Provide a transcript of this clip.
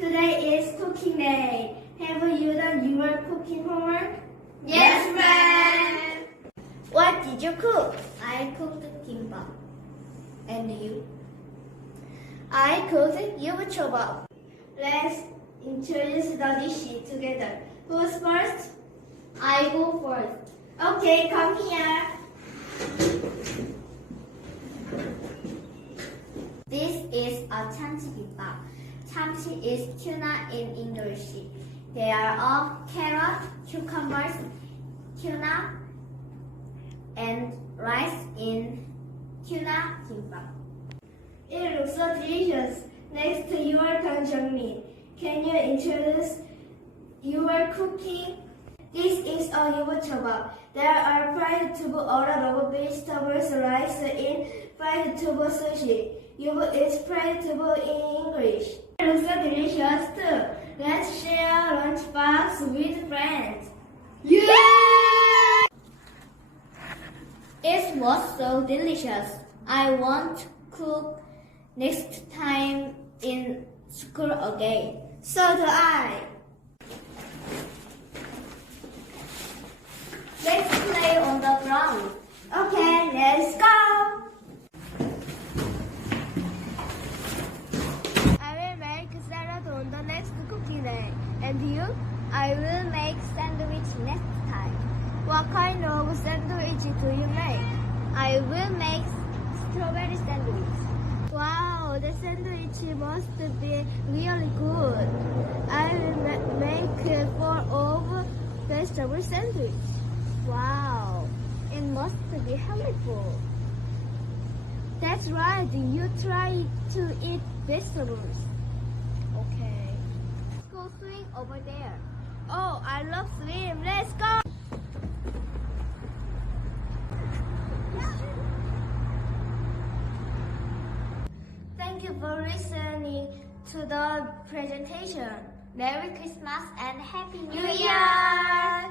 Today is cooking day. Have you done your cooking homework? Yes, ma'am. What did you cook? I cooked kimbap. And you? I cooked yubuchobap. Let's introduce the dish together. Who's first? I go first. Okay, come here. This is a 참치 kimbap. Chamchi is tuna in English. They are of carrot, cucumbers, tuna, and rice in tuna kimbap. It looks so delicious. Next, your turn, Jungmin. Can you introduce your cooking? This is a yubuchobap. There are fried tubu of vegetables, rice in fried tubu sushi. Yubu is fried tubu in English. It looks so delicious too. Let's share lunchbox with friends. Yeah! It was so delicious. I want to cook next time in school again. So do I. Let's play on the ground. Okay, let's go. I will make salad on the next cooking day. And you? I will make sandwich next time. What kind of sandwich do you make? I will make strawberry sandwich. Wow, the sandwich must be really good. I will make four of vegetable sandwich. Wow, it must be helpful. That's right, you try to eat vegetables. Okay. Let's go swing over there. Oh, I love swim. Let's go. Thank you for listening to the presentation. Merry Christmas and Happy New New Year! Year!